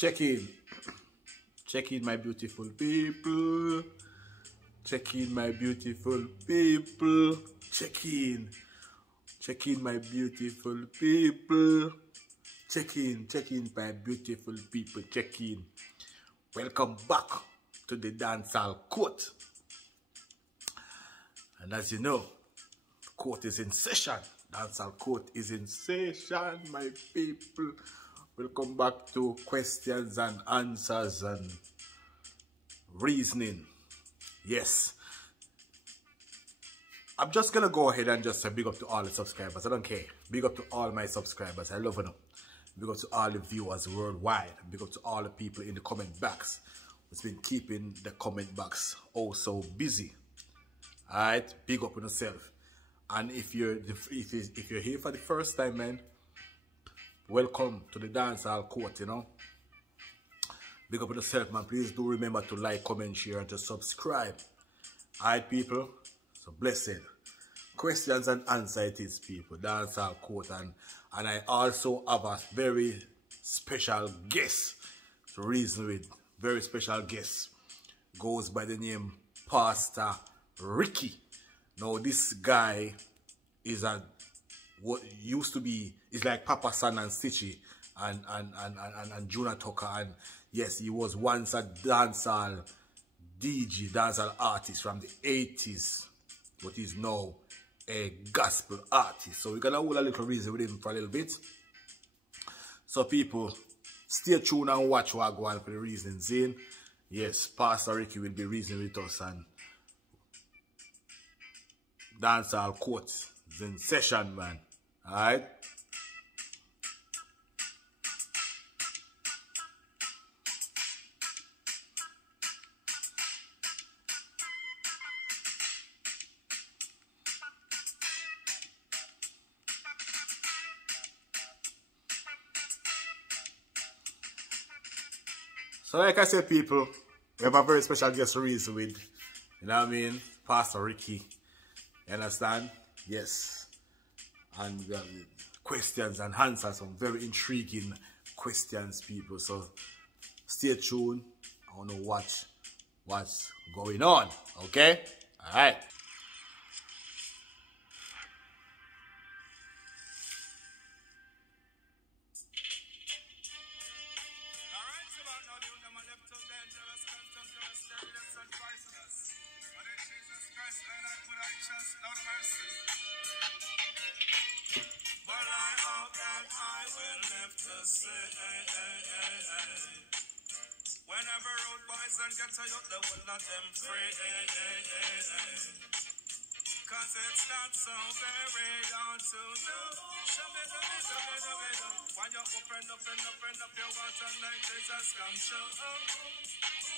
Check in. Check in, my beautiful people. Check in, my beautiful people. Check in. Check in, my beautiful people. Check in, my beautiful people. Check in. Welcome back to the Dancehal Court. And as you know, the court is in session. Dancehal Court is in session, my people. Welcome back to questions and answers and reasoning. Yes. I'm just going to go ahead and just say big up to all the subscribers. I don't care. Big up to all my subscribers. I love them. Big up to all the viewers worldwide. Big up to all the people in the comment box who's been keeping the comment box oh so busy. Alright? Big up on yourself. And if you're here for the first time, man, welcome to the Dancehal Court, you know. Big up on yourself, man. Please do remember to like, comment, share, and to subscribe. Alright, people? So blessed. Questions and answers it is, people. Dancehal Court. And I also have a very special guest to reason with. Very special guest. Goes by the name Pastor Ricky. Now this guy is what used to be, is like Papa San and Stitchy and Juna Tucker, and yes, he was once a dancehall DJ, dancehall artist from the 80s, but he's now a gospel artist. So we're gonna hold a little reason with him for a little bit. So people, stay tuned and watch what I go on for the reasons in. Yes, Pastor Ricky will be reasoning with us, and Dancehal Court is in session, man. Alright? So like I said, people, we have a very special guest to reason with. You know what I mean? Pastor Ricky. You understand? Yes. And we have questions and answers, some very intriguing questions, people. So stay tuned. I want to watch what's going on. Okay? Alright. Whenever road boys and get a youth, they will not them free. Cause it's not so very hard to do. When you open up your water like Jesus come true.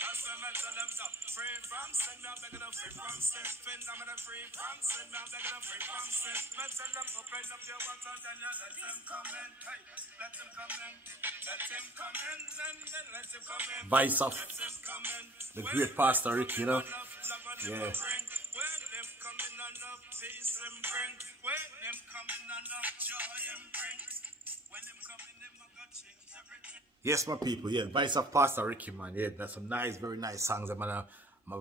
That's when I tell them no. Free from sin, I'm begging them free from sin. I'm gonna free from sin, I'm begging them free from sin. I tell them open up your water, then you let him come in. Hey, let him come in. Let him come in, then let him come in. Vice of the great Pastor Rick, you know. Yeah. Yes, my people. Yeah, Vice of Pastor Ricky, man. Yeah, that's some nice, very nice songs. I'm gonna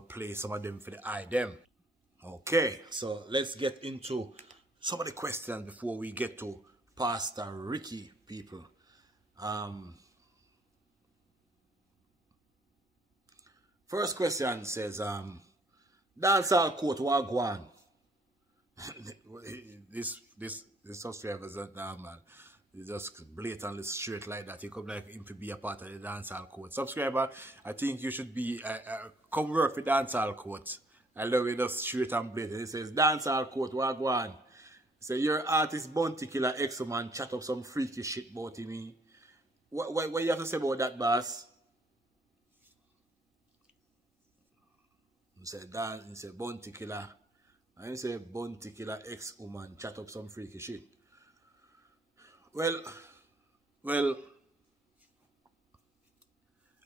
play some of them for the eye them. Okay, so let's get into some of the questions before we get to Pastor Ricky, people. First question says, Dancehal Court Wagwan. this subscriber is not that, man. It's just blatantly straight like that. You come like him to be a part of the Dancehal Court. Subscriber, I think you should be come work for Dancehal Court. I love it, just straight and blatant. It says Dancehal Court Wagwan. Say your artist Bounty Killer X-Man chat up some freaky shit about him. What you have to say about that, boss? He said Bounty Killer. And he said Bounty Killer X-Woman chat up some freaky shit. Well,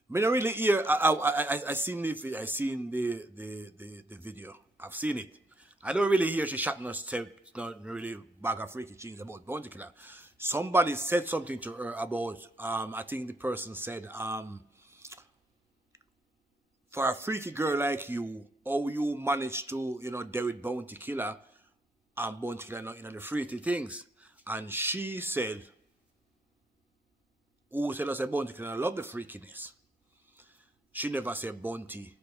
me not really hear. I seen the video. I've seen it. I don't really hear she chatting us not really bag of freaky things about Bounty Killer. somebody said something to her about, I think the person said, for a freaky girl like you, how you manage to, you know, deal with Bounty Killer, and Bounty Killer not in the freaky things. And she said, who said us a Bounty Killer love the freakiness. She never said Bounty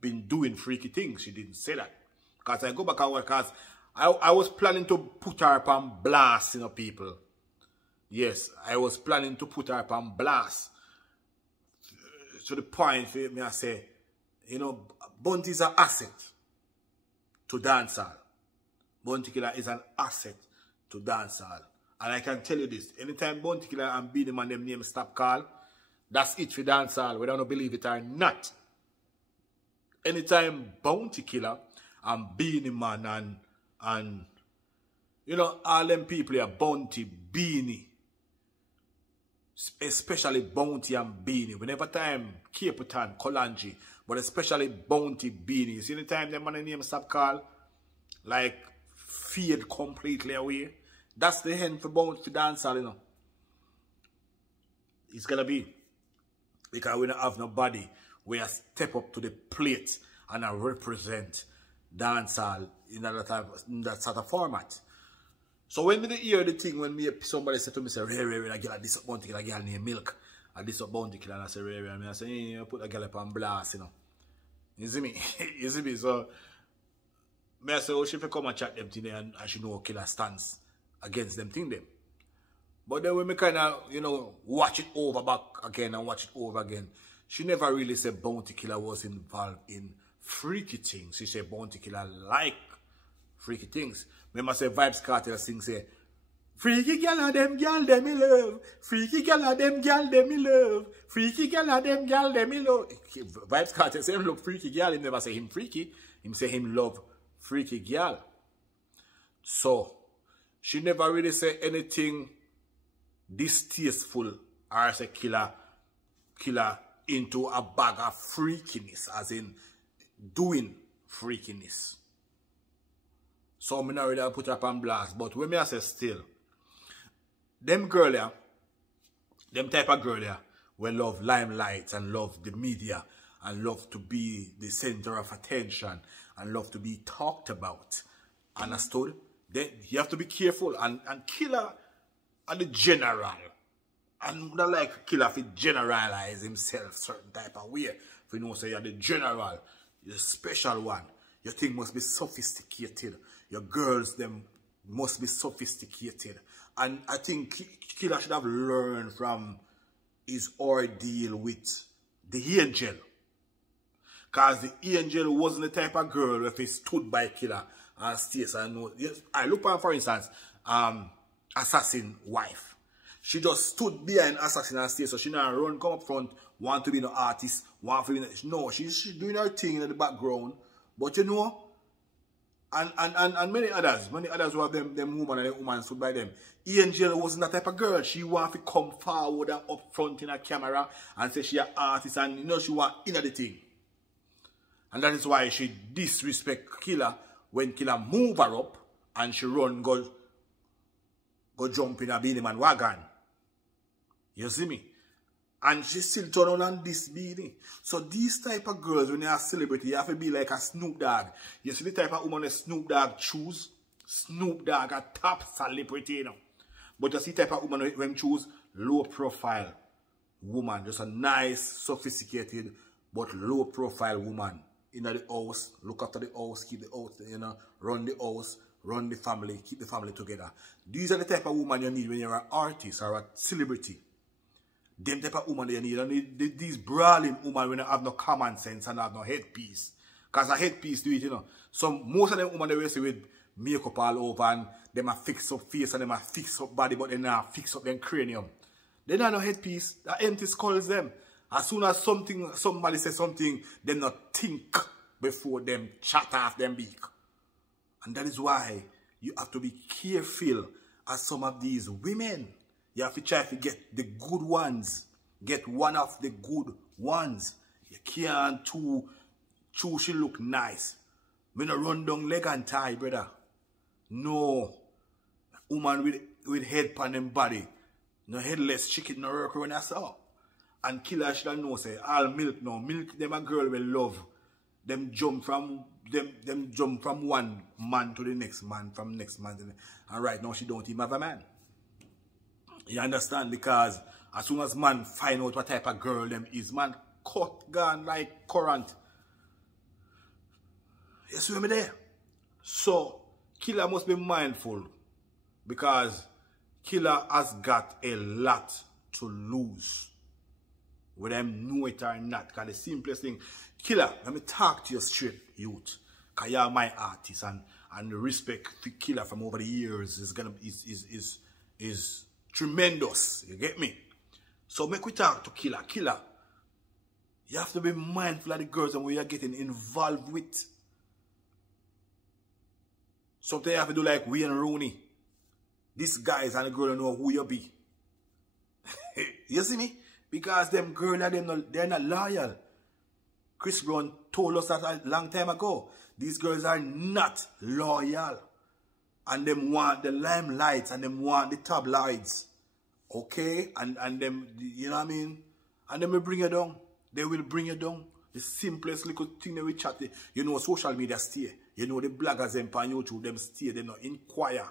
been doing freaky things. She didn't say that. Because I go back and work, because I was planning to put her up on blast, you know, people. Yes, I was planning to put her up on blast. To the point for me, I say, you know, Bounty is an asset to dancehall. Bounty Killer is an asset to dancehall. And I can tell you this, anytime Bounty Killer and Beenie Man them name stop call, that's it for dancehall, whether you don't believe it or not. Anytime Bounty Killer and Beenie Man and you know, all them people are Bounty, Beenie, especially Bounty and Beenie. Whenever time Capitan, Kolanji, but especially Bounty, Beenie. You see the time them man name stop call, like fade completely away. That's the end for Bounty for dancehall, you know. It's gonna be. Because we don't have nobody where step up to the plate and I represent dancehall in that sort of format. So when we hear the thing, when somebody say to me, say, Ray, I get this Bounty Killer, I get named Milk, and this Bounty Killer, and I say, Ray, and I say, hey, put a girl up on blast, you know. You see me? You see me? So, I say, oh, she come and chat them thing there, and she know Killer stance against them thing them. But then when we kind of, you know, watch it over back again and watch it over again, she never really said Bounty Killer was involved in freaky things. She said Bounty Killer like freaky things. Remember say Vybz Kartel sing say, freaky gal of them gal them me love. Freaky gal of them gal them me love. Freaky gal of them gal them me love. Vybz Kartel say him love freaky gal. He never say him freaky. Him say him love freaky gal. So, she never really say anything distasteful or say killer into a bag of freakiness, as in doing freakiness. So I'm not really put up on blast. But when I say still, them girl here, them type of girl here, will love limelight and love the media and love to be the center of attention and love to be talked about. Understood? Then you have to be careful and Killer and the general. And not like Killer if he generalize himself certain type of way. If you know say you're the general, you're the special one. Your thing must be sophisticated. Your girls them must be sophisticated. And I think Killer should have learned from his ordeal with the Angel. Because the Angel wasn't the type of girl if he stood by Killer and stays and know. I look at, for instance, Assassin wife. She just stood behind Assassin and stay, so she not run, come up front, want to be an artist, want to be no, she's doing her thing in the background. But you know, and many others who have them woman and the woman stood by them. Angel wasn't that type of girl. She want to come forward and up front in a camera and say she an artist and you know she want in the thing. And that is why she disrespect Killer when Killer move her up and she run go jump in a Beenie Man wagon. You see me? And she still turn on and this Beenie. So these type of girls, when they are celebrity, you have to be like a Snoop Dogg. You see the type of woman that Snoop Dogg choose? Snoop Dogg a top celebrity, you know. But you see the type of woman when choose low profile woman. Just a nice, sophisticated, but low profile woman. In the house, look after the house, keep the house, you know, run the house, run the family, keep the family together. These are the type of woman you need when you're an artist or a celebrity. Them type of woman you need. You need these brawling women when they have no common sense and have no headpiece. Because a headpiece do it, you know. So most of them women they will see with makeup all over and them a fix up face and them a fix up body, but they not fix up them cranium. They don't have no headpiece. That empty skulls them. As soon as somebody says something, they not think before them chat off them beak. And that is why you have to be careful as some of these women. You have to try to get the good ones. Get one of the good ones. You can't two she look nice. Me no run down leg and tie, brother. No. Woman with with head pan them body. No headless chicken, no work when I saw. And killer should know say all milk now. Milk them a girl will love. Them jump from one man to the next man, from next man to the next. And right now she don't even have a man. You understand? Because as soon as man find out what type of girl them is, man cut gone like current. You see me there? So killer must be mindful, because killer has got a lot to lose, whether them know it or not. Because the simplest thing, killer, let me talk to you straight, youth, because you're my artist, and the respect for killer from over the years is tremendous. You get me? So make we talk to killer. Killer, you have to be mindful of the girls and what you're getting involved with. Sometimes you have to do like Wayne Rooney. These guys and the girl don't know who you be. You see me? Because them girls, they're not loyal. Chris Brown told us that a long time ago. These girls are not loyal. And them want the limelights and them want the tabloids. Okay? And them, you know what I mean? And them will bring you down. They will bring you down. The simplest little thing they will chat. You know, social media stay. You know, the bloggers them on YouTube, them stay. They not inquire.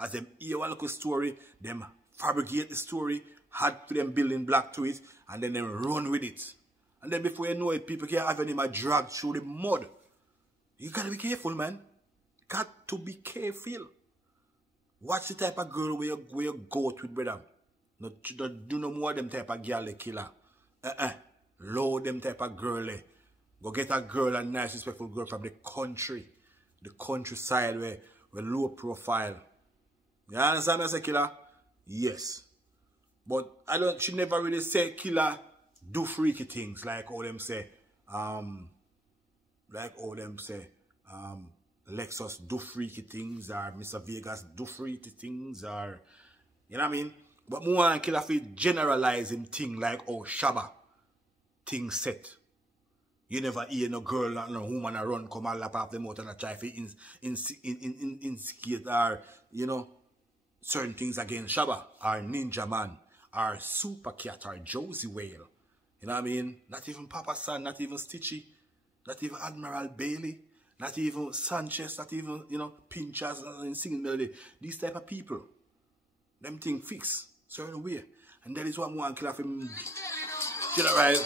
As them hear one little story, them fabricate the story, add to them building block to it, and then they run with it. And then before you know it, people can't have any more drag through the mud. You gotta be careful, man. Got to be careful. Watch the type of girl where you go out with, brother. Don't do no more them type of girl killer. Low them type of girl. Go get a girl, a nice, respectful girl from the country. The countryside where low profile. You understand me, I say killer? Yes. But she never really say killer do freaky things like all them say. Lexus do freaky things, or Mr. Vegas do freaky things, or you know what I mean? But more than killer feel generalizing thing like Shabba thing set. You never hear no girl or no woman a run come and lap off them out and try to instigate or, you know, certain things against Shabba or Ninja Man or Super Cat or Josie Whale. You know what I mean? Not even Papa San, not even Stitchy, not even Admiral Bailey, not even Sanchez, not even, you know, Pinchers and Singing Melody. These type of people, them thing fix certain way. And that is what I want to kill him. You know, right?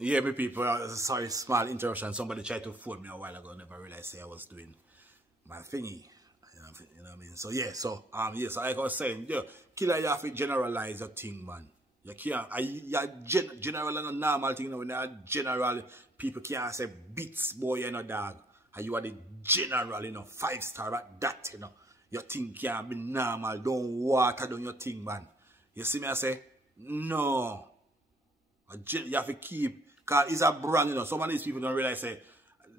Yeah, me people, sorry, small interruption. Somebody tried to phone me a while ago. Never realized I was doing my thingy. You know what I mean? So yeah, so like I was saying, yeah, killer, you have to generalize your thing, man. You can't, general and a normal thing, you know, when you're general, people can't say bits, boy, you know, dog. And you are the general, you know, 5-star at that, you know. Your thing can't be normal. Don't water down your thing, man. You see me, I say, no. You have to keep, because it's a brand, you know. Some of these people don't realize, say,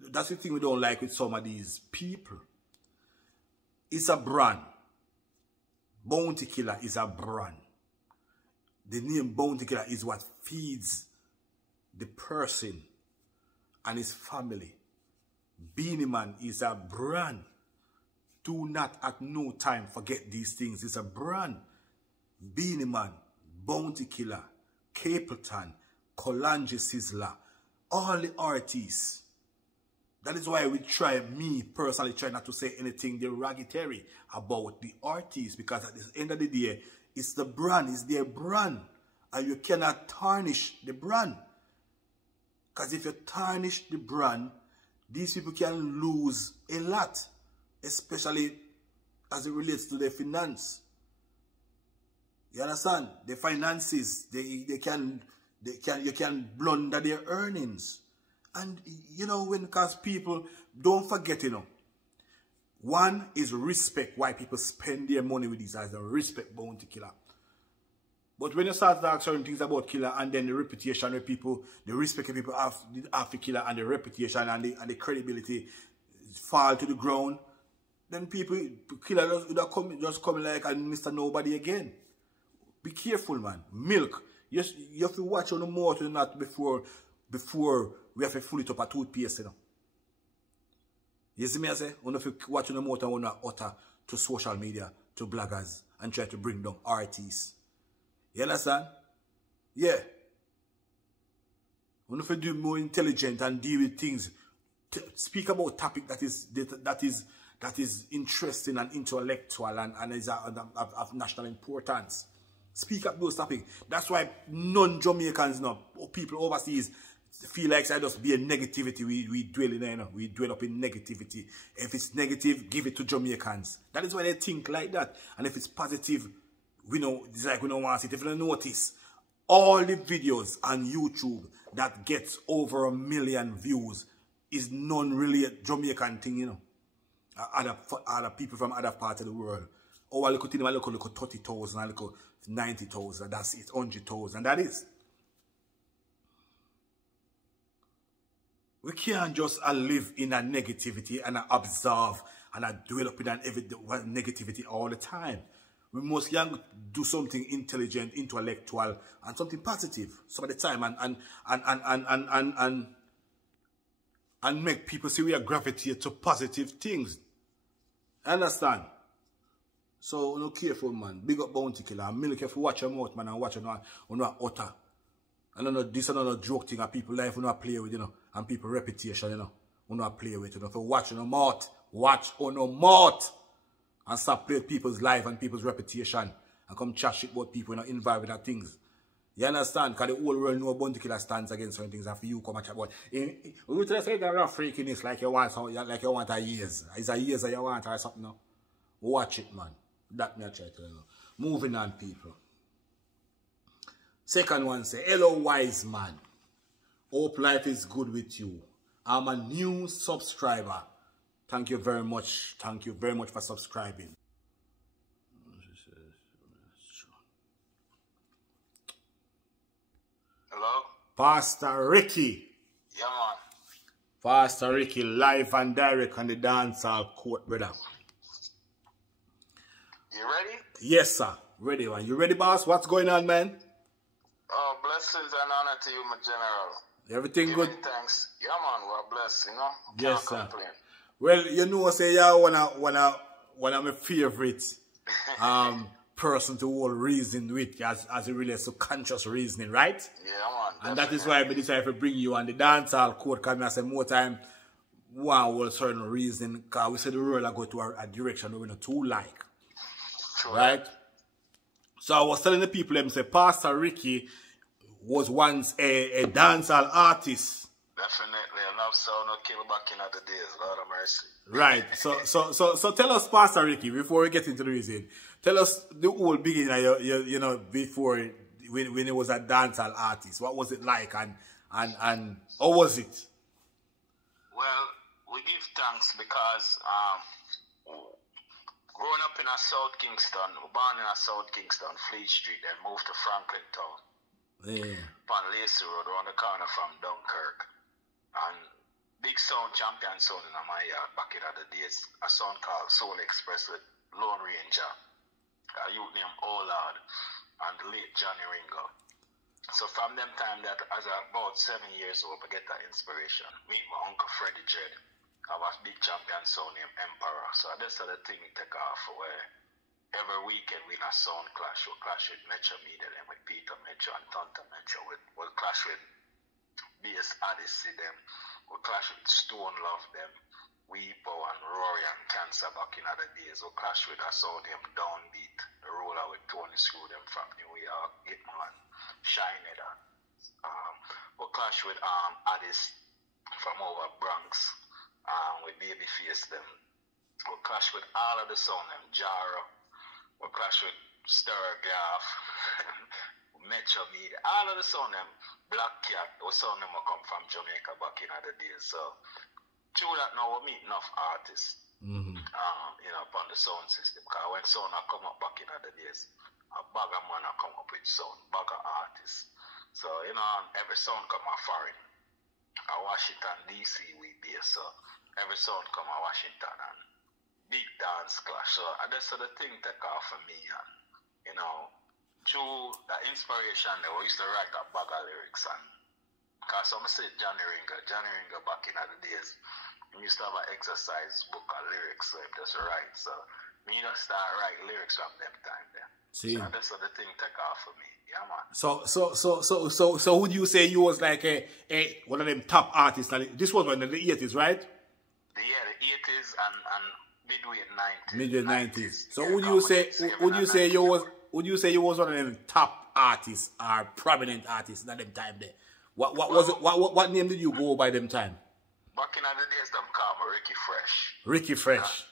that's the thing we don't like with some of these people. It's a brand. Bounty Killer is a brand. The name Bounty Killer is what feeds the person and his family. Beanie Man is a brand. Do not at no time forget these things. It's a brand. Beanie Man, Bounty Killer, Capleton, Kolanji Sizzler, all the artists. That is why me personally try not to say anything derogatory about the artists, because at the end of the day, it's the brand, it's their brand. And you cannot tarnish the brand. Because if you tarnish the brand, these people can lose a lot. Especially as it relates to their finance. You understand? The finances, you can blunder their earnings. And you know, because people don't forget, you know. One is respect, why people spend their money with these guys, the respect Bounty Killer. But when you start to ask certain things about Killer, and then the reputation of people, the respect of people have for Killer, and the reputation and the credibility fall to the ground, then Killer just come like a Mr. Nobody again. Be careful, man. Milk. You have to watch on the motor not before we have to fill it up a toothpaste, you know. You see me, I say? You have to watch on the motor when you utter to social media. to bloggers and try to bring down artists. You understand? Yeah. When you do more intelligent and deal with things, speak about topic that is interesting and intellectual and is of national importance. Speak up those topics. That's why non-Jamaicans now, people overseas, feel like I just be a negativity. We dwell in, you know, we dwell up in negativity. If it's negative, give it to Jamaicans. That is why they think like that. And if it's positive, we know it's like we don't want it. If you don't notice, all the videos on YouTube that gets over 1 million views is non-really Jamaican thing, you know. Other people from other parts of the world. Oh, I look at 30,000, I look at 90,000, that's it, 100,000, that is. We can't just live in a negativity and observe and dwell up in an negativity all the time. We must do something intelligent, intellectual, and something positive some of the time, and make people see we are gravitate to positive things. Understand? So, no careful, man. Big up Bounty Killer. I'm really careful. Watch your mouth, man, and watch on utter. And I know this is another joke thing, and people life we not play with, you know, and people reputation, you know, we not play with, you know. So watch on your mouth. Watch on your mouth. And stop playing people's life and people's reputation. And come chat shit about people, you know, involved with that things. You understand? Because the whole world know Bounty Killer stands against certain things after you come and chat about. We tell say that not freakiness like you want a years. It's a years that you want or something now. Watch it, man. That me I try to tell you. Moving on, people. Second one say, hello wise man. Hope life is good with you. I'm a new subscriber. Thank you very much. Thank you very much for subscribing. Hello? Pastor Ricky. Yeah, man. Pastor Ricky, live and direct on the Dancehal court, brother. You ready? Yes, sir. Ready, man. You ready, boss? What's going on, man? Oh, blessings and honor to you, my general. Everything good? Thanks. Yeah, man. We're blessed, you know? Yes, Can't sir. complain. Well, you know, say yeah, one of my favorite person to all reason with as it relates to conscious reasoning, right? Yeah, man. And that is why I decided to bring you on the Dancehal court, because I say more time one whole certain reason, because we say the world I go to a direction we not too like. Sure. Right? So I was telling the people, them say Pastor Ricky was once a dancehall artist. Definitely, enough sound no kill back in the days, Lord of mercy. Right. So tell us, Pastor Ricky, before we get into the reason, tell us the whole beginning, you know, before when he was a dancehall artist. What was it like and how was it? Well, we give thanks because growing up in a South Kingston, born in a South Kingston, Fleet Street, then moved to Franklin Town. Yeah. On Lacey Road, around the corner from Dunkirk. And big sound champion sound in my yard back in the days. A sound called Soul Express with Lone Ranger, a youth named Ollard, and the late Johnny Ringo. So from them time that as about 7 years old, I get that inspiration. Meet my uncle Freddie Jed. I was big champion sound named Emperor. So that's the thing we take off where every weekend we in a sound clash. We'll clash with Metro Media, then with Peter Metro and Tonto Metro. We'll clash with BS Odyssey them. We'll clash with Stone Love them. Weepo and Rory and Cancer back in other days. We'll clash with a sound them Downbeat. The roller with Tony Screw them from New York. Hitman, Shine It. We'll clash with Addis from over Bronx. With Babyface them. We'll clash with all of the sound them. Jaro. We'll clash with Sturgaff. Metro Media. All of the sound them. Black Cat. Those sound them will come from Jamaica back in other days. So through that now we meet enough artists. You know, upon the sound system. Because when sound come up back in other days, a bag of man come up with sound. Bag of artists. So, you know, every sound come out foreign. Washington DC we be, so every sound come out Washington and big dance clash. So that's the thing take off for me, and you know, through the inspiration that we used to write a bag of lyrics, and cause some say Johnny Ringer back in the days, we used to have an exercise book of lyrics, so if that's right. So me just start write lyrics from them time there. See. So that's what the thing take off for me. Yeah, man. So would you say you was like a one of them top artists? This was in the 80s, right? Yeah, the 80s and midway 90s. Midway 90s. So would you say you was one of them top artists or prominent artists at them time there? What name did you go by them time? Back in the days, them call me Ricky Fresh. Ricky Fresh.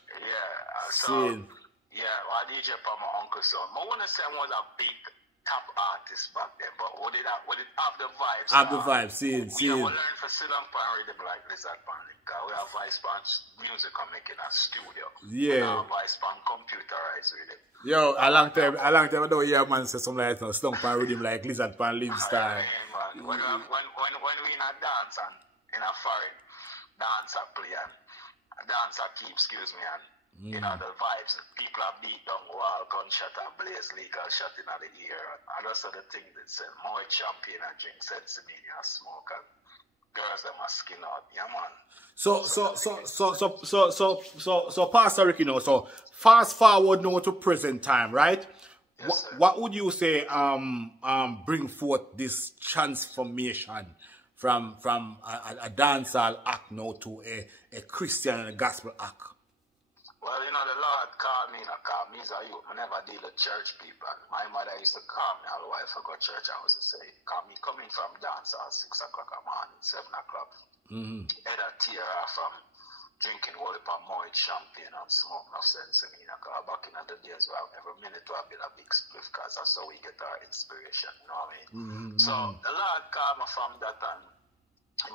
Yeah, I DJ for my uncle son. I want to say I was a big top artist back then, but would it have the vibes? Have the vibes, seeing. We learn for sit down and read them like Lizard Band. We have vice band music I'm making a studio. Yeah. We have vice band computerized with it. Yo, a long time I don't hear man say something like that. Stomp and rhythm like Lizard Band live style. When we in a dance and in a foreign dancer play and a dancer keep, excuse me, and you know the vibes, people are beat down wall, gunshot and blaze legal shot in the ear. And that's the thing that said more champagne and drink sensimania and smoke and girls them are skin out. Yeah, man. So Pastor Ricky, you know, so fast forward now to present time, right? Yes, what would you say bring forth this transformation from a dancehall act now to a Christian and a gospel act? Well, you know, the Lord called me, as a youth. I never deal with church people. My mother used to call me, although I forgot church, I was to say, call me coming from dancehall 6 o'clock a morning, 7 o'clock. Either tear off from drinking whole heap of Moet champagne and smoke no sense in me. Because back in the days, well, every minute we have been a big spliff, because that's how we get our inspiration, you know what I mean? So the Lord called me from that, and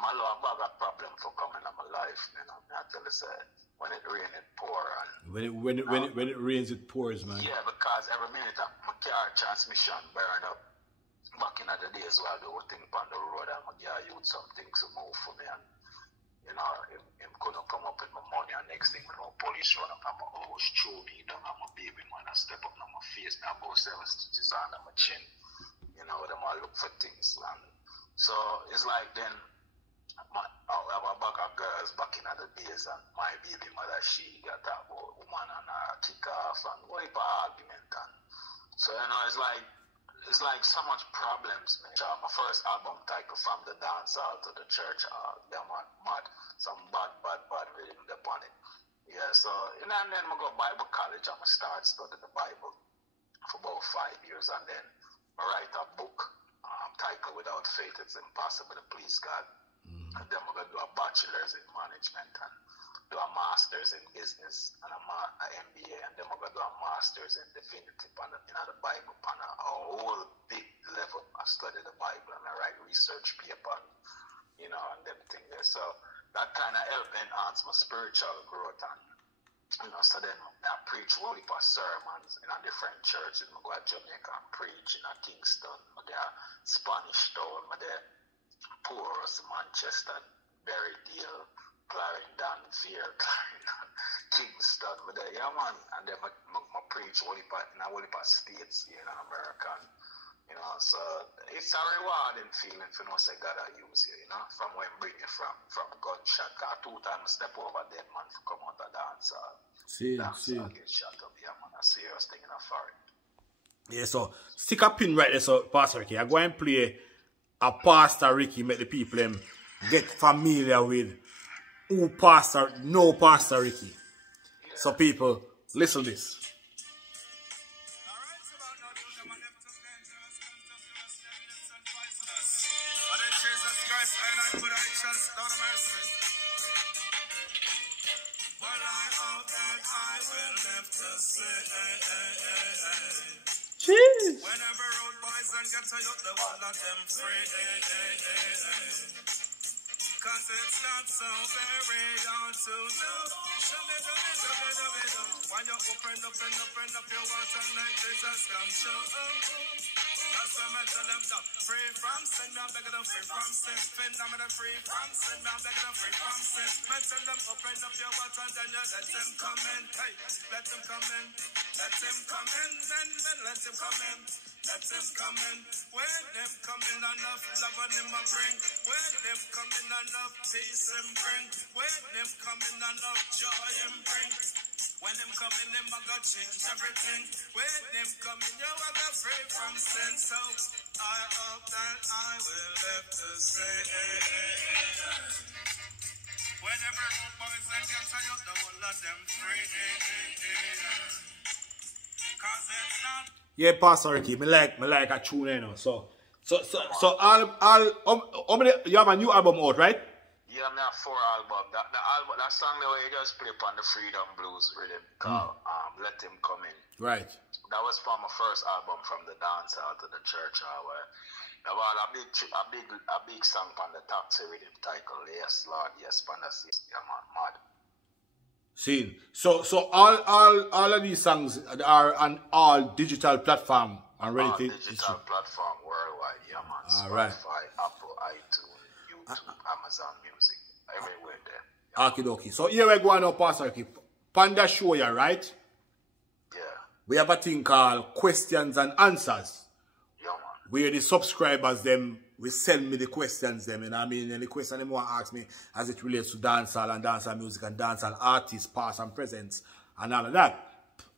my Lord bag a problem for coming in my life, you know. I tell you, say, when it rains, it pours. When it rains, it pours, man. Yeah, because every minute my car transmission burn up. Back in the days while the whole thing on the road, and my car used some things to move for me, and you know, him couldn't come up with my money, and next thing you know, police run up and my house threw me down on my baby man and step up on my face, and about 7 stitches under my chin. You know, them all look for things, and so it's like then I have a bag of girls back in the days, and my baby mother, she got that woman and her kick off and what a argument, and so you know, it's like so much problems, man. My first album title from the dancehall to the church, them mad, some bad rhythm upon it. Yeah, so and then I go Bible college and I start studying the Bible for about 5 years, and then I write a book titled Without Faith It's Impossible to Please God. And then we're going to do a bachelor's in management and do a master's in business and a MBA, and then we're going to do a master's in divinity in the Bible, on a whole big level. I study the Bible and I write research paper, you know, and them things there. So that kind of helped enhance my spiritual growth, and you know, so then I preach whole heap of sermons in a different churches. I go to Jamaica and preach in a Kingston, I go Spanish Town, I go Porus, Manchester, Berrydale, Clarendon, Veer, Clarendon, Kingston, but yeah, man, and then I preach whole heap in a whole heap of states here in America, you know, so it's a rewarding feeling for you know, say God I use you, you know, from where I bring you from gunshot, because 2 times step over dead man to come out of dancehall. See. Get shot up, yeah, man, a serious thing in a foreign. Yeah, so stick a pin right there, so Pastor Ricky, I go and play a Pastor Ricky, make the people get familiar with who Pastor Ricky. Yeah. So people, listen to this. Jeez. Whenever road boys and get to you, the one of them free. Cause it's not so very hard to do. When you open up your water like there's a scam show. That's why I tell them to free from sin, I'm begging them free from sin. I'm gonna free from sin, I'm begging them free from sin. I tell them open up your water, then you let them come in. Hey, let them come in. Let him come in, then let him come in. Let him come in. When them come in, enough love on him I bring. When him come in enough peace and bring. When him come in enough joy and bring. When him come in, him I go change everything. When him come in, you I go free from sin. So I hope that I will live to say. Whenever old boys and get to you, the whole of them free. Cause it's not. Yeah, Pastor Ricky, me like a tune, you know. So all how many, you have a new album out, right? Yeah, I have 4 albums. That song the way you just play upon the Freedom Blues rhythm called Let Him Come In. Right. That was from my first album from the dancehall to the church hour. There was a big song on the taxi rhythm titled Yes Lord, Yes Pandas, yeah man, mad. See, so all of these songs are on all digital platform and ready All to digital platform worldwide, yeah man. All Spotify, right. Apple, iTunes, YouTube, Amazon Music, everywhere there. Okie dokie. So here we go now, Pastor Ricky. Panda show you, right? Yeah. We have a thing called questions and answers. Yeah man. Where the subscribers them will send me the questions them, and I mean, and the question them want to ask me as it relates to dancehall and dancehall music and dancehall artists, past and presents, and all of that.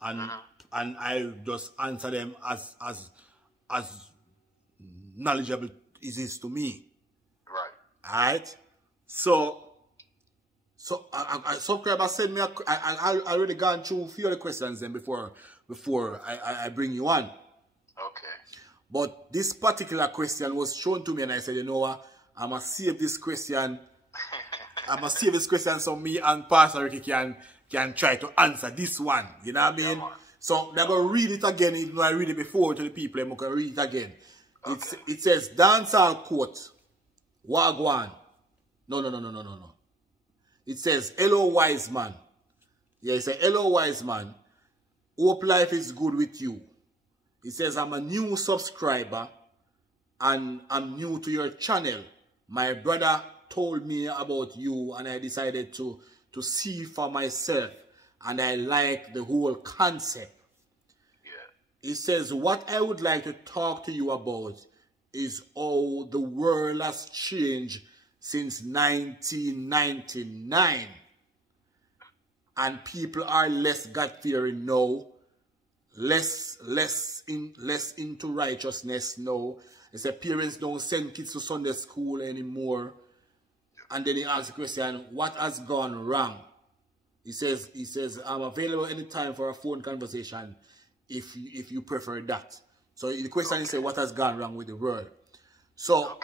And and I just answer them as knowledgeable as it is to me. Right. Alright? So a subscriber send me I already gone through a few of the questions then before I bring you on. Okay. But this particular question was shown to me and I said, you know what, I'm going to save this question. I'm going to save this question so me and Pastor Ricky can try to answer this one. You know what I mean? Yeah, so I'm going to read it again, even though I read it before to the people. I'm going to read it again. Okay. It says, dancehall quote, Wagwan. No. It says, hello wise man. Yeah, it says, hello wise man. Hope life is good with you. It says, I'm a new subscriber and I'm new to your channel. My brother told me about you and I decided to see for myself. And I like the whole concept. Yeah. It says, what I would like to talk to you about is how the world has changed since 1999. And people are less God-fearing now. Less into righteousness now. They say parents don't send kids to Sunday school anymore. And then he asks the question, what has gone wrong? He says, I'm available anytime for a phone conversation if you prefer that. So the question is, what has gone wrong with the world? So,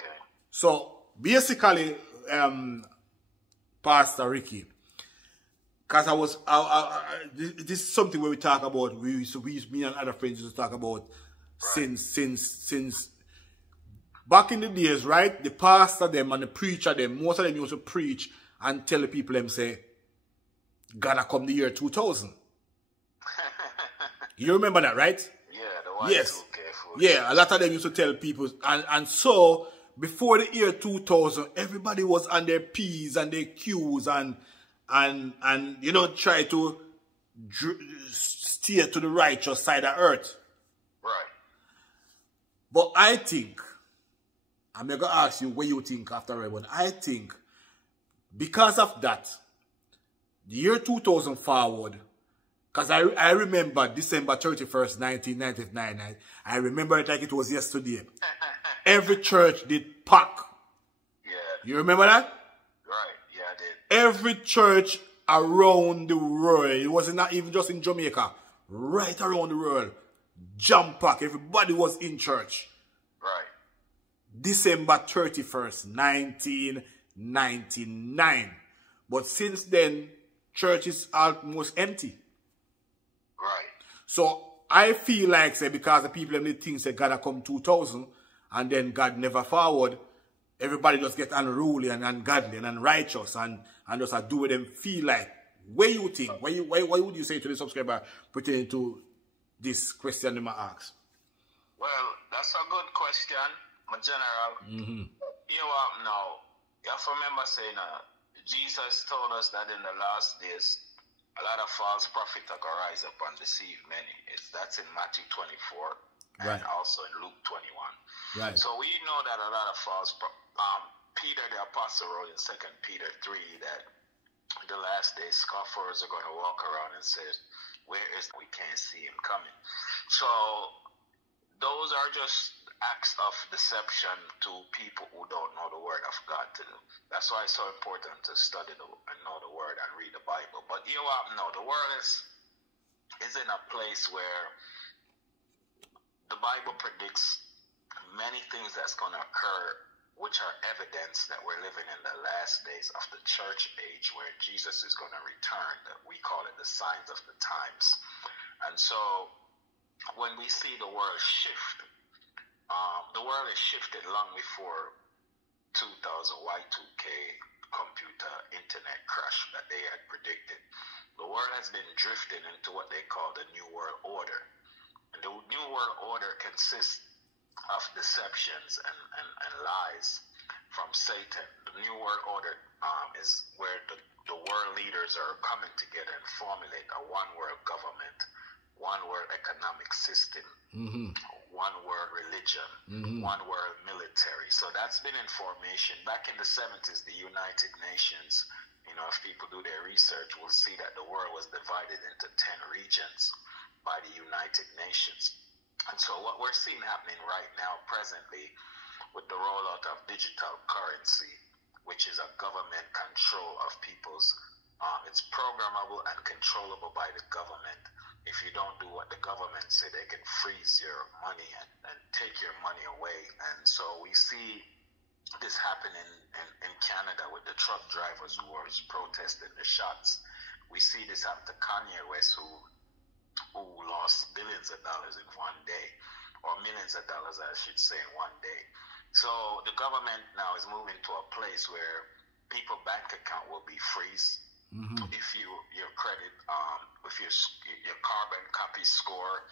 so basically, Pastor Ricky, because this is something where we talk about, me and other friends used to talk about since back in the days, right? The pastor them and the preacher them, most of them used to preach and tell the people them say, gonna come the year 2000. You remember that, right? Yeah, the one. Yes. Yeah, a lot of them used to tell people, and so before the year 2000, everybody was on their P's and their Q's and you know, try to steer to the righteous side of earth. Right. But I think, I'm going to ask you what you think after but I think because of that, the year 2000 forward, because I remember December 31st, 1999, I remember it like it was yesterday. Every church did pack. Yeah. You remember that? Right, yeah, I did. Every church around the world, it wasn't not even just in Jamaica, right around the world, jam pack, everybody was in church. Right. December 31st, 1999. But since then, church is almost empty. Right. So I feel like, say, because the people in the things say God come 2000, and then God never forward, everybody just get unruly and ungodly and unrighteous and just do what them feel like. What do you think? What would you say to the subscriber pertaining to this question they might ask? Well, that's a good question, my general. You are now, you have to remember saying Jesus told us that in the last days, a lot of false prophets are going to rise up and deceive many. That's in Matthew 24 and also in Luke 21. Right. So we know that a lot of false Peter the apostle wrote in 2 Peter 3 that the last days scoffers are going to walk around and say, where is, we can't see him coming. So those are just acts of deception to people who don't know the word of God to do. That's why it's so important to study and know the word and read the Bible. But you know, the world is in a place where the Bible predicts many things that's going to occur, which are evidence that we're living in the last days of the church age where Jesus is going to return. We call it the signs of the times. And so when we see the world shift, the world has shifted long before 2000 Y2K computer internet crash that they had predicted. The world has been drifting into what they call the New World Order. And the New World Order consists of deceptions and lies from Satan. The New World Order is where the world leaders are coming together and formulate a one world government, one world economic system, one world religion, one world military. So that's been in formation. Back in the 70s, the United Nations, you know, if people do their research, will see that the world was divided into 10 regions by the United Nations. And so what we're seeing happening right now presently with the rollout of digital currency, which is a government control of people's, it's programmable and controllable by the government. If you don't do what the government say, they can freeze your money and take your money away. And so we see this happening in Canada with the truck drivers who are protesting the shots. We see this happen to Kanye West, who lost billions of dollars in one day, or millions of dollars, I should say, in one day. So the government now is moving to a place where people's bank account will be freeze. If your credit, if your carbon copy score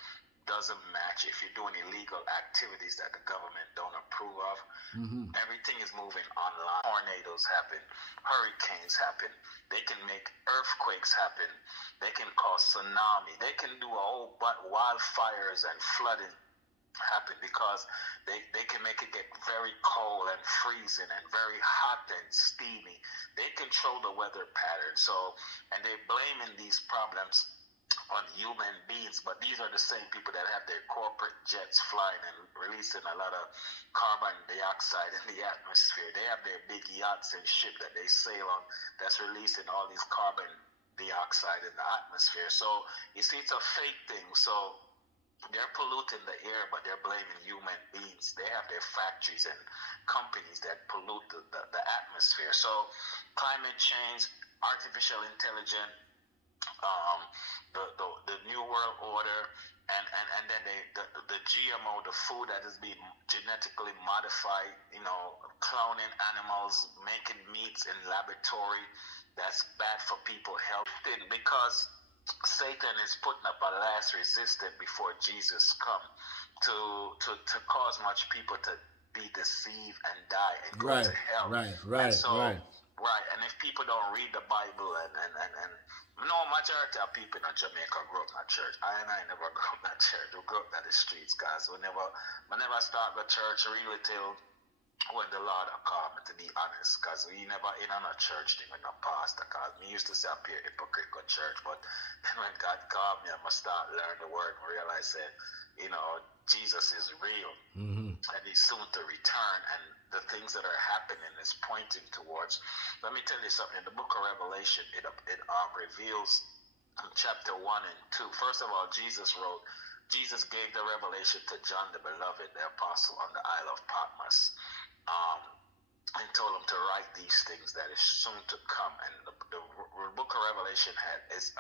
doesn't match, if you're doing illegal activities that the government don't approve of, everything is moving online. Tornadoes happen, hurricanes happen, they can make earthquakes happen, they can cause tsunami, they can do a whole wildfires and flooding happen because they can make it get very cold and freezing and very hot and steamy. They control the weather pattern. So, and they're blaming these problems on human beings, but these are the same people that have their corporate jets flying and releasing a lot of carbon dioxide in the atmosphere. They have their big yachts and ship that they sail on that's releasing all these carbon dioxide in the atmosphere. So you see, it's a fake thing. So they're polluting the air, but they're blaming human beings. They have their factories and companies that pollute the atmosphere. So climate change, artificial intelligence, the New World Order, and then the GMO, the food that is being genetically modified, you know, cloning animals, making meats in laboratory, that's bad for people's health. Because Satan is putting up a last resistance before Jesus come to cause much people to be deceived and die and go to hell. Right. And if people don't read the Bible and no majority of people in Jamaica grew up in a church. I never grew up in a church. We grew up in the streets, guys. We never start the church really till when the Lord called me, to be honest, because we never in on a church thing with no pastor, because me used to say up here hypocritical church, but then when God called me, I must start learn the word and realize that, you know, Jesus is real, and he's soon to return, and the things that are happening is pointing towards. Let me tell you something. In the book of Revelation, it reveals in chapter 1 and 2. First of all, Jesus gave the revelation to John the Beloved, the apostle, on the Isle of Patmos, and told him to write these things that is soon to come. And the book of Revelation is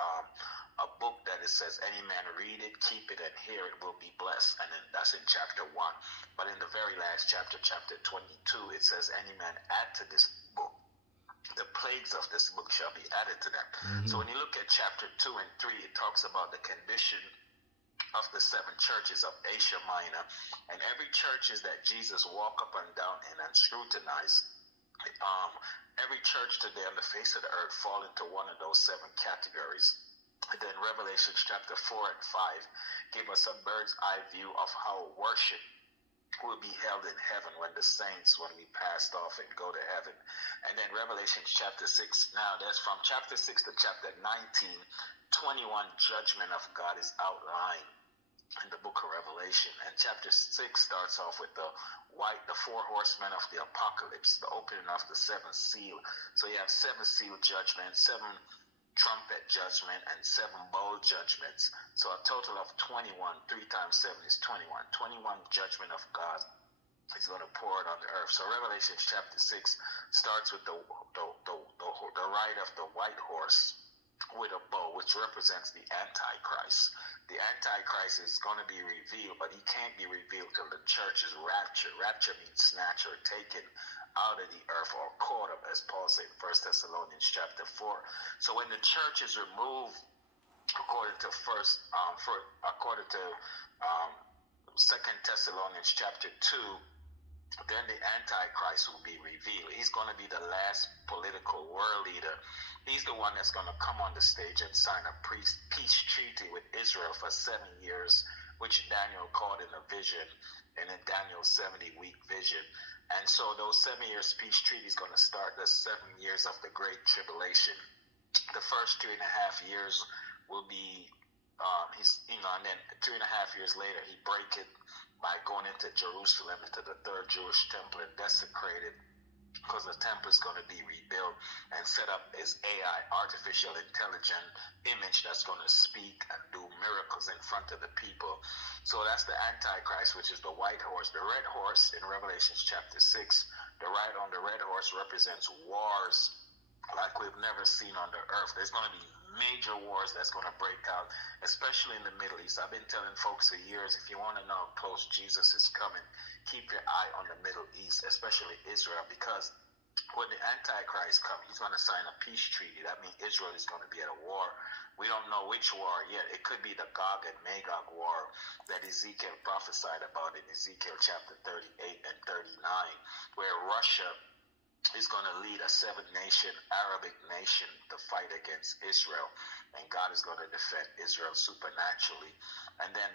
a book that it says, any man read it, keep it, and hear it will be blessed. And then that's in chapter 1. But in the very last chapter, chapter 22, it says, any man add to this book, the plagues of this book shall be added to them. So when you look at chapter 2 and 3, it talks about the condition of the 7 churches of Asia Minor, and every churches that Jesus walked up and down in and scrutinized, every church today on the face of the earth fall into one of those 7 categories. And then Revelation chapter 4 and 5 give us a bird's eye view of how worship will be held in heaven when the saints, when we passed off and go to heaven. And then Revelation chapter 6, now that's from chapter 6 to chapter 19, 21 judgment of God is outlined in the book of Revelation. And chapter 6 starts off with the four horsemen of the apocalypse, the opening of the seventh seal. So you have seven seal judgments, seven trumpet judgment, and seven bowl judgments. So a total of 21. 3 times 7 is 21. 21 judgment of God is going to pour it on the earth. So Revelation chapter 6 starts with the ride of the white horse with a bow, which represents the Antichrist. The Antichrist is going to be revealed, but he can't be revealed till the church is raptured. Rapture means snatched or taken out of the earth or caught up, as Paul said in 1 Thessalonians chapter 4. So when the church is removed, according to 2 Thessalonians chapter 2, then the Antichrist will be revealed. He's going to be the last political world leader. He's the one that's going to come on the stage and sign a peace treaty with Israel for 7 years, which Daniel called in a vision, in a Daniel 70-week vision. And so those 7 years peace treaty is going to start the 7 years of the Great Tribulation. The first 3.5 years will be, and then 3.5 years later, he break it by going into Jerusalem, into the third Jewish temple, and desecrate it, because the temple is going to be rebuilt and set up as AI, artificial intelligent image that's going to speak and do miracles in front of the people. So that's the Antichrist, which is the white horse. The red horse in Revelation chapter 6, the ride on the red horse represents wars like we've never seen on the earth. There's going to be major wars that's going to break out, especially in the Middle East. I've been telling folks for years, if you want to know how close Jesus is coming, keep your eye on the Middle East, especially Israel, because when the Antichrist comes, he's going to sign a peace treaty. That means Israel is going to be at a war. We don't know which war yet. It could be the Gog and Magog war that Ezekiel prophesied about in Ezekiel chapter 38 and 39, where Russia is going to lead a 7-nation Arabic nation to fight against Israel, and God is going to defend Israel supernaturally. And then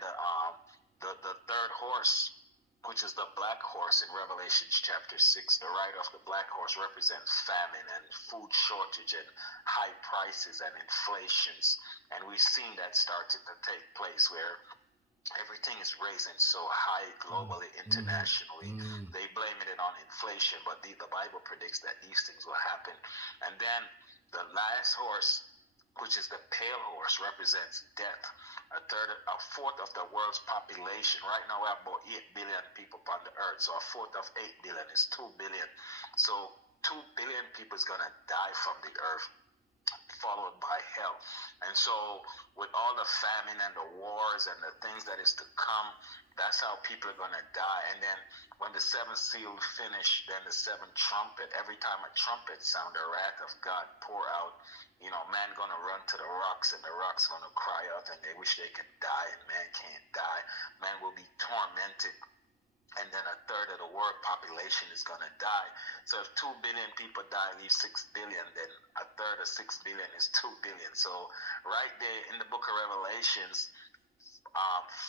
the third horse, which is the black horse in Revelation chapter 6, the rider of the black horse represents famine and food shortage and high prices and inflations. And we've seen that start to take place, where everything is raising so high globally, internationally. They blaming it on inflation, but the Bible predicts that these things will happen. And then the last horse, which is the pale horse, represents death. A fourth of the world's population. Right now we have about 8 billion people on the earth, so a fourth of 8 billion is 2 billion. So 2 billion people is going to die from the earth, followed by hell. And so with all the famine and the wars and the things that is to come, that's how people are going to die. And then when the seventh seal finish, then the seventh trumpet, every time a trumpet sound, the wrath of God pour out. Man going to run to the rocks, and the rocks going to cry out, and they wish they could die, and man can't die. Man will be tormented. And then a third of the world population is going to die. So if 2 billion people die, leave 6 billion, then a third of 6 billion is 2 billion. So right there in the book of Revelations,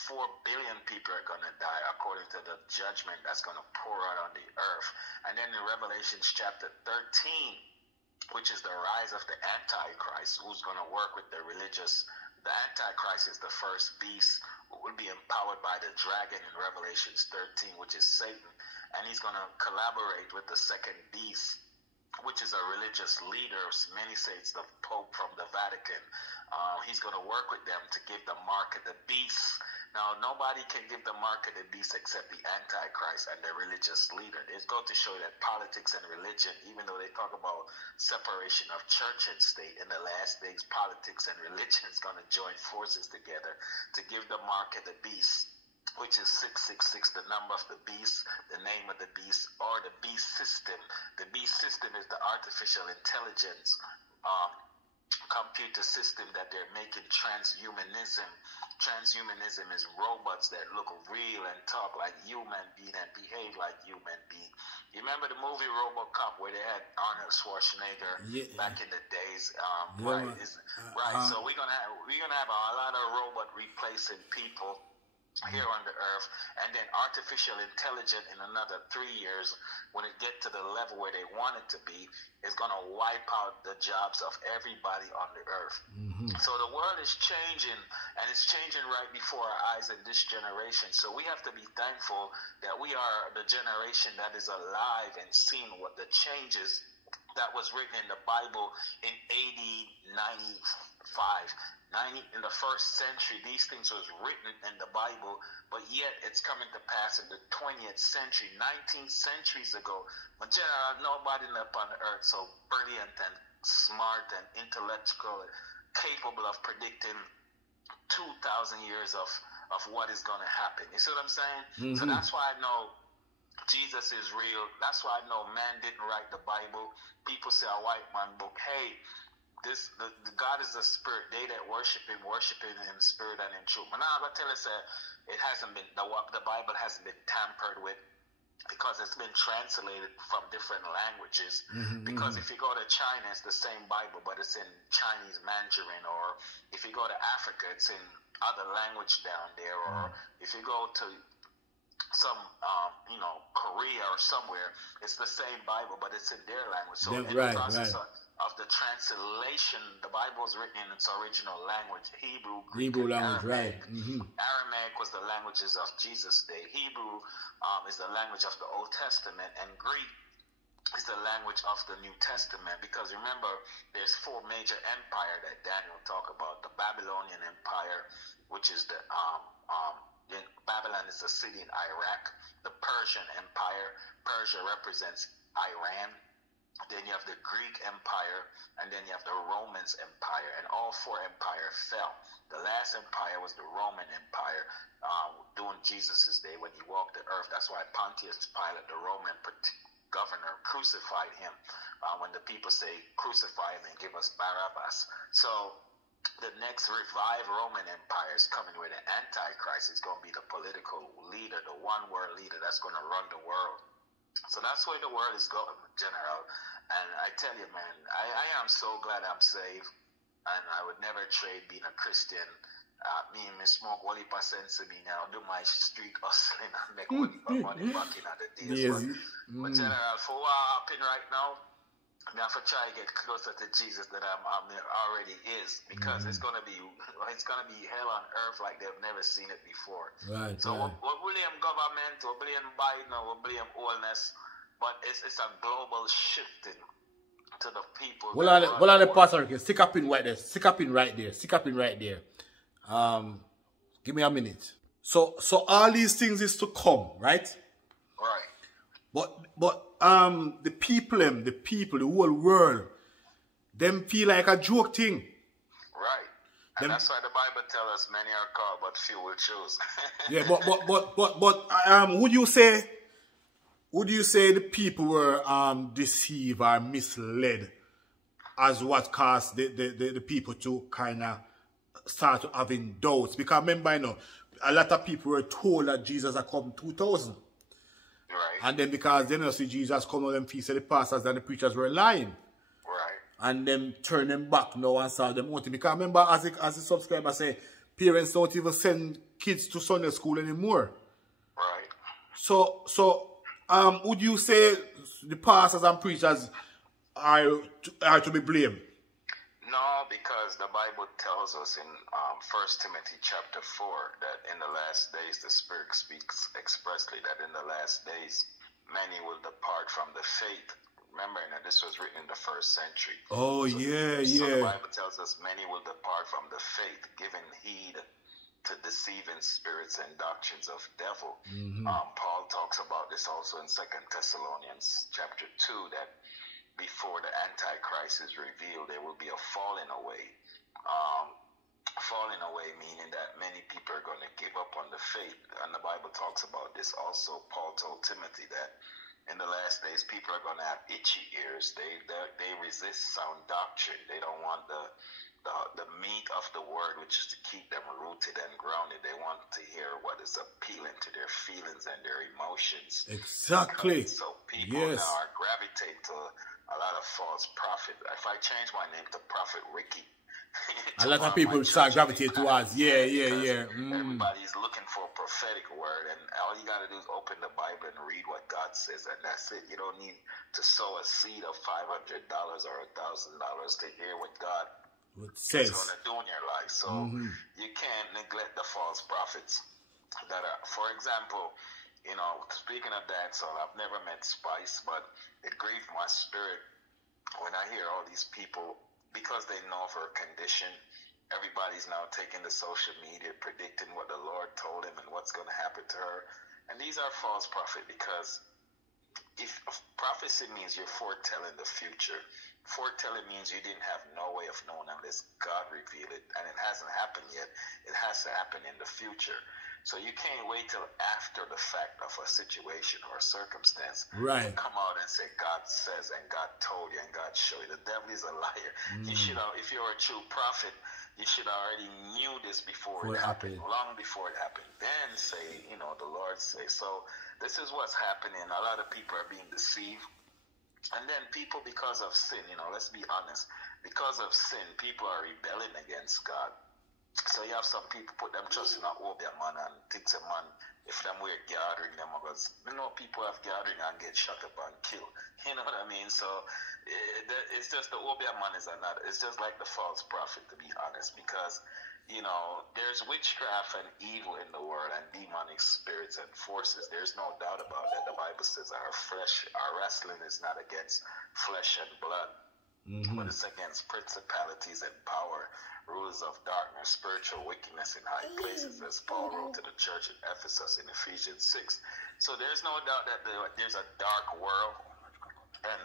4 billion people are going to die according to the judgment that's going to pour out on the earth. And then in Revelations chapter 13, which is the rise of the Antichrist, who's going to work with the religious. The Antichrist is the first beast who will be empowered by the dragon in Revelations 13, which is Satan. And he's going to collaborate with the second beast, which is a religious leader. Many say it's the Pope from the Vatican. He's going to work with them to give the mark of the beast. Now, nobody can give the mark of the beast except the Antichrist and the religious leader. It's going to show that politics and religion, even though they talk about separation of church and state, in the last days, politics and religion is going to join forces together to give the mark of the beast, which is 666, the number of the beast, the name of the beast, or the beast system. The beast system is the artificial intelligence computer system that they're making transhumanism. Transhumanism is robots that look real and talk like human being and behave like human being. You remember the movie RoboCop where they had Arnold Schwarzenegger back in the days? So we're gonna have a lot of robot replacing people. here on the earth, and then artificial intelligence in another 3 years, when it get to the level where they want it to be, is going to wipe out the jobs of everybody on the earth. So the world is changing, and it's changing right before our eyes in this generation. So we have to be thankful that we are the generation that is alive and seeing what the changes that was written in the Bible in AD 95. In the first century, these things was written in the Bible, but yet it's coming to pass in the 20th century, 19 centuries ago. But general, nobody upon the earth so brilliant and smart and intellectual, capable of predicting 2,000 years of what is going to happen. You see what I'm saying? So that's why I know Jesus is real. That's why I know man didn't write the Bible. People say a white man book. Hey, the God is a spirit. They that worship him in spirit and in truth. But now I'm going to tell us that it hasn't been, the Bible hasn't been tampered with, because it's been translated from different languages. Because if you go to China, it's the same Bible, but it's in Chinese Mandarin. Or if you go to Africa, it's in other language down there. Or if you go to some, Korea or somewhere, it's the same Bible, but it's in their language. So in the process of the translation, the Bible is written in its original language, Hebrew, Greek, Aramaic. Aramaic was the languages of Jesus' day. Hebrew is the language of the Old Testament, and Greek is the language of the New Testament. Because remember, there's 4 major empires that Daniel talk about. The Babylonian Empire, which is the Babylon is a city in Iraq. The Persian Empire, Persia represents Iran. Then you have the Greek Empire, and then you have the Romans Empire, and all 4 empires fell. The last empire was the Roman Empire during Jesus' day when he walked the earth. That's why Pontius Pilate, the Roman governor, crucified him. When the people say, crucify him and give us Barabbas. So the next revived Roman Empire is coming, where the Antichrist is going to be the political leader, the one world leader that's going to run the world. So that's where the world is going, General. And I tell you, man, I am so glad I'm saved, and I would never trade being a Christian. Me and me smoke one heap of sense to me now, do my street hustling and make one heap of money back in the days. But General, for what happened right now, I have to try to get closer to Jesus that I'm already is, because it's gonna be hell on earth like they've never seen it before. So what blame government, what blame Biden, what blame oldness, but it's a global shifting to the people. Well on the pastor, stick up in right there. Stick up in right there. Give me a minute. So all these things is to come, right? Right. But the people, the whole world, them feel like a joke thing. Right. And that's why the Bible tells us many are called, but few will choose. Yeah, but would you say the people were deceived or misled as what caused the people to kind of start having doubts? Because remember, you know, a lot of people were told that Jesus had come 2000. Right. And then because they don't see Jesus come on them feet, so the pastors and the preachers were lying. Right. And them turn them back now and saw them out. Because remember, as the subscriber say, parents don't even send kids to Sunday school anymore. Right. So would you say the pastors and preachers are to be blamed? No, because the Bible tells us in 1 Timothy chapter 4 that in the last days the Spirit speaks expressly that in the last days many will depart from the faith. Remember, this was written in the 1st century. Oh, So yeah. the Bible tells us many will depart from the faith, giving heed to deceiving spirits and doctrines of devil. Paul talks about this also in 2 Thessalonians chapter 2, that before the Antichrist is revealed, there will be a falling away. Falling away meaning that many people are going to give up on the faith. And the Bible talks about this also. Paul told Timothy that in the last days, people are going to have itchy ears. They resist sound doctrine. They don't want the meat of the word, which is to keep them rooted and grounded. They want to hear what is appealing to their feelings and their emotions. Exactly. So people now are gravitating to a lot of false prophets. If I change my name to Prophet Ricky, A lot of people start gravitate towards, everybody's looking for a prophetic word, and all you got to do is open the Bible and read what God says, and that's it. You don't need to sow a seed of $500 or $1,000 to hear what God is going to do in your life. So you can't neglect the false prophets that are, for example, you know, speaking of dancehall, I've never met Spice, but it grieved my spirit when I hear all these people, because they know of her condition, everybody's now taking to social media predicting what the Lord told him and what's going to happen to her. And these are false prophets, because if prophecy means you're foretelling the future, foretelling means you didn't have no way of knowing unless God revealed it, and it hasn't happened yet. It has to happen in the future. So you can't wait till after the fact of a situation or a circumstance to come out and say God says and God told you and God showed you. The devil is a liar. You should have, if you're a true prophet, you should already knew this before it happened, long before it happened. Then say, you know, the Lord say. So this is what's happening. A lot of people are being deceived. And then people, because of sin, you know, let's be honest, because of sin, people are rebelling against God. So you have some people put them trust in a Obia man and think a man, if them we're gathering them, because you know people have gathering and get shot up and killed. You know what I mean? So it's just the Obia man is another. It's just like the false prophet, to be honest, because you know there's witchcraft and evil in the world and demonic spirits and forces. There's no doubt about that. The Bible says our wrestling is not against flesh and blood, but it's against principalities and power, rulers of darkness, spiritual wickedness in high places, as Paul wrote to the church in Ephesus in Ephesians 6. So there's no doubt that there's a dark world, and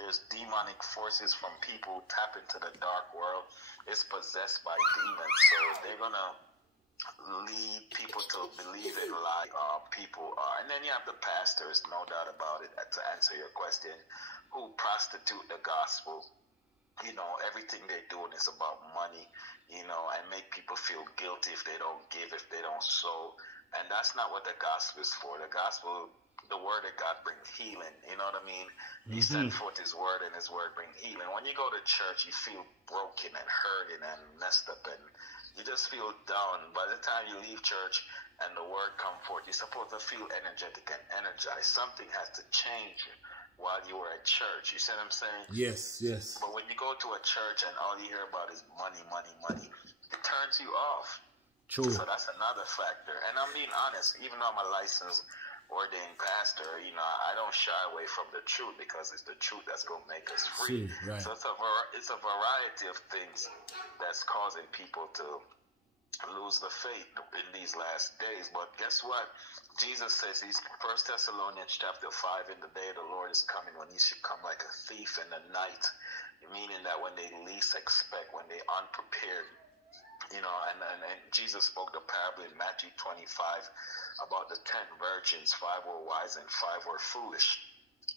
there's demonic forces from people who tap into the dark world. It's possessed by demons, so they're going to lead people to believe in lie people are. And then you have the pastors, no doubt about it, to answer your question, who prostitute the gospel. You know, everything they're doing is about money, you know, and make people feel guilty if they don't give, if they don't sow. And that's not what the gospel is for. The gospel, the word of God brings healing. You know what I mean? He sent forth his word, and his word brings healing. When you go to church, you feel broken and hurting and messed up, and you just feel down. By the time you leave church and the word come forth, you're supposed to feel energetic and energized. Something has to change while you were at church. You see what I'm saying? Yes, yes. But when you go to a church and all you hear about is money, money, money, it turns you off. True. So that's another factor. And I'm being honest, even though I'm a licensed ordained pastor, you know, I don't shy away from the truth, because it's the truth that's going to make us free. Right. So it's a variety of things that's causing people to lose the faith in these last days. But guess what? Jesus says, he's 1 Thessalonians chapter 5, in the day of the Lord is coming, when he should come like a thief in the night, meaning that when they least expect, when they're unprepared. You know, and Jesus spoke the parable in Matthew 25 about the 10 virgins. 5 were wise and 5 were foolish.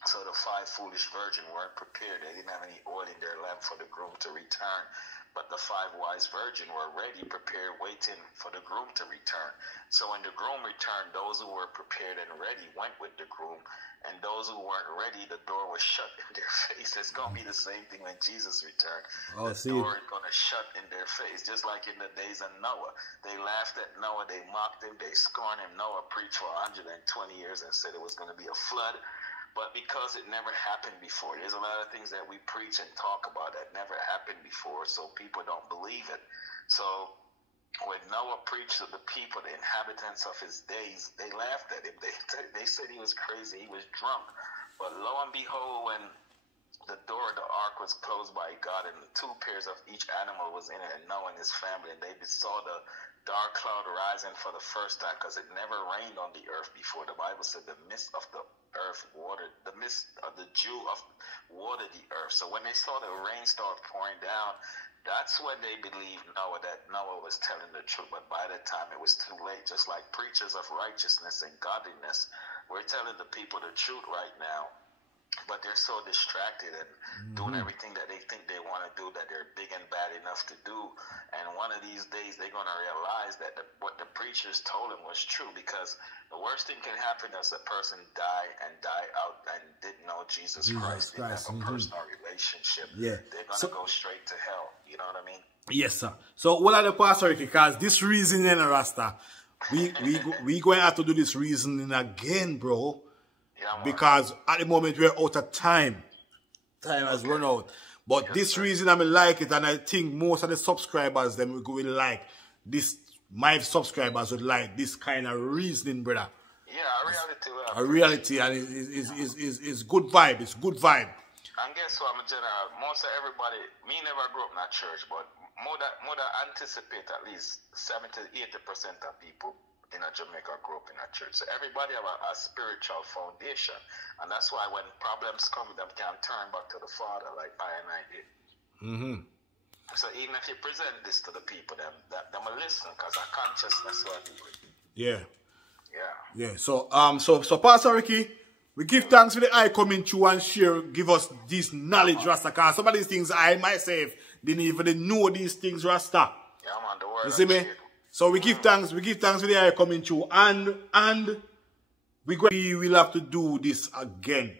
So the 5 foolish virgins weren't prepared. They didn't have any oil in their lamp for the groom to return. But the 5 wise virgins were ready, prepared, waiting for the groom to return. So when the groom returned, those who were prepared and ready went with the groom. And those who weren't ready, the door was shut in their face. It's going to be the same thing when Jesus returned. The door is going to shut in their face, just like in the days of Noah. They laughed at Noah. They mocked him. They scorned him. Noah preached for 120 years and said it was going to be a flood. But because it never happened before, there's a lot of things that we preach and talk about that never happened before, so people don't believe it. So when Noah preached to the people, the inhabitants of his days, they laughed at him. They said he was crazy, he was drunk. But lo and behold, when the door of the ark was closed by God, and the 2 pairs of each animal was in it, and Noah and his family, and they saw the dark cloud rising for the first time, because it never rained on the earth before. The Bible said the mist of the earth watered, the mist of the dew of watered the earth. So when they saw the rain start pouring down, that's when they believed Noah, that Noah was telling the truth. But by the time it was too late, just like preachers of righteousness and godliness, we're telling the people the truth right now. But they're so distracted and doing everything that they think they want to do, that they're big and bad enough to do. And one of these days, they're going to realize that what the preachers told them was true, because the worst thing can happen is a person die out and didn't know Jesus Christ, didn't have a personal relationship. Yeah. They're going to go straight to hell. You know what I mean? Yes, sir. So what are the Pastor Ricky? Because this reasoning, Rasta, we going to have to do this reasoning again, bro. Yeah, man. Because at the moment we're out of time. Time has run out. But this reason I like it, and I think most of the subscribers them will like this. My subscribers would like this kind of reasoning, brother. Yeah, a reality, and it's good vibe. It's good vibe. And guess what, my general? Most of everybody, me never grew up in a church, but more than anticipate at least 70 to 80% of people in Jamaica grew up in a church. So everybody have a spiritual foundation, and that's why when problems come, them can turn back to the Father, like I and I did. So even if you present this to the people, them will listen, because our consciousness will do it. Yeah. So Pastor Ricky, we give thanks for the eye coming through and share, give us this knowledge, Rasta. Because some of these things I myself didn't even know these things, Rasta. Yeah, man, the word. You see me? So we give thanks for the eye coming through, and we will have to do this again.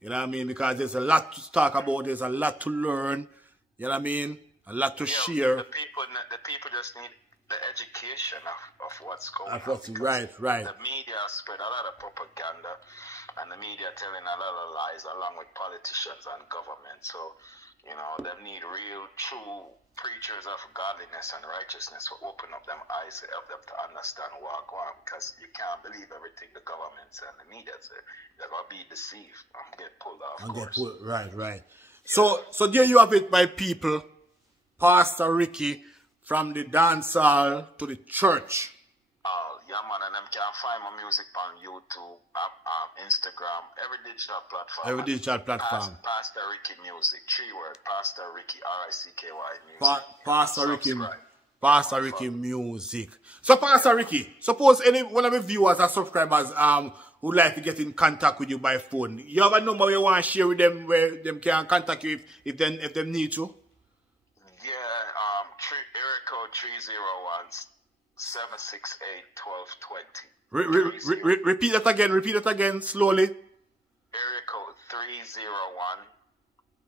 You know what I mean? Because there's a lot to talk about, there's a lot to learn. You know what I mean? A lot to share. The people just need the education of what's going on. Right. The media spread a lot of propaganda, and the media telling a lot of lies along with politicians and government. So, you know, they need real, true preachers of godliness and righteousness to open up them eyes to help them to understand what going on, because you can't believe everything the government and the media say. They're going to be deceived and get pulled off course. Right. So there you have it, my people. Pastor Ricky, from the dancehall to the church. Yeah, man, and them can find my music on YouTube, Instagram, every digital platform. Pastor Ricky Music, 3-word, Pastor Ricky, R-I-C-K-Y Music. Pastor Ricky Music. So Pastor Ricky, suppose any one of the viewers or subscribers would like to get in contact with you by phone. You have a number you want to share with them where them can contact you if they need to? Area code 301-768-1220. Repeat that again slowly. Area code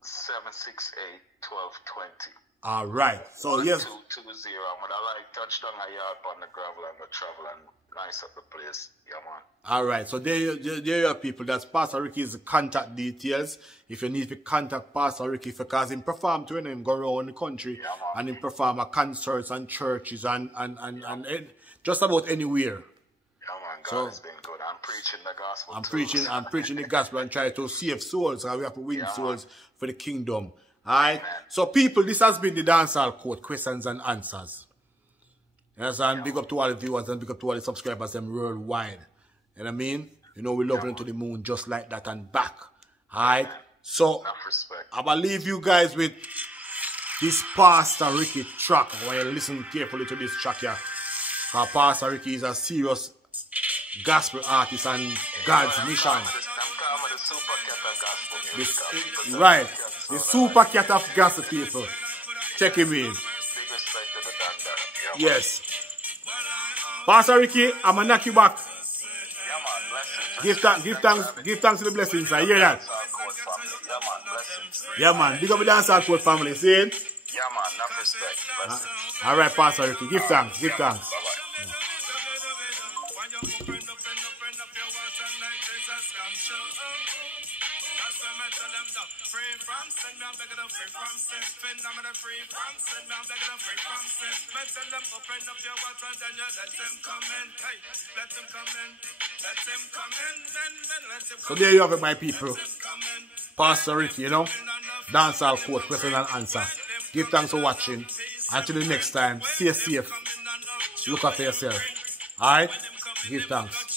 301-768-1220. All right. So yes. 220. But I like touchdown a yard on the gravel and the travel and nice up the place. Yeah, man. All right. So there you are, people. That's Pastor Ricky's contact details. If you need to contact Pastor Ricky, because he perform to him, go around the country, and he perform at concerts and churches and just about anywhere. Yeah, man. God has been good. I'm preaching the gospel. I'm preaching the gospel and trying to save souls. And we have to win souls for the kingdom. Alright, so people, this has been the Dancehall Court, questions and answers. Yes, and big up to all the viewers and big up to all the subscribers them worldwide. You know what I mean? You know, we love them to the moon just like that and back. Alright, so I will leave you guys with this Pastor Ricky track. I want you to listen carefully to this track here. Because Pastor Ricky is a serious gospel artist and God's mission. Right. The super cat of gospel people. Check him in. Yes. Pastor Ricky, I'm gonna knock you back. Give thanks to the blessings. I hear that. Yeah, man. Big up the Dancehall Court family. See it? Yeah, man. Enough respect. All right, Pastor Ricky. Give thanks. Give thanks. Free from sin, I'm begging them free from sin. Phenomenal free from sin, I'm begging them free from sin. Let them open up your water and then you let him come in. Hey, let him come in. Let him come in. Let him come in. So there you have it, my people. Pastor Ricky, you know, Dancehall Court, question and answer. Give thanks for watching. Until the next time, stay safe. Look after yourself. Alright? Give thanks.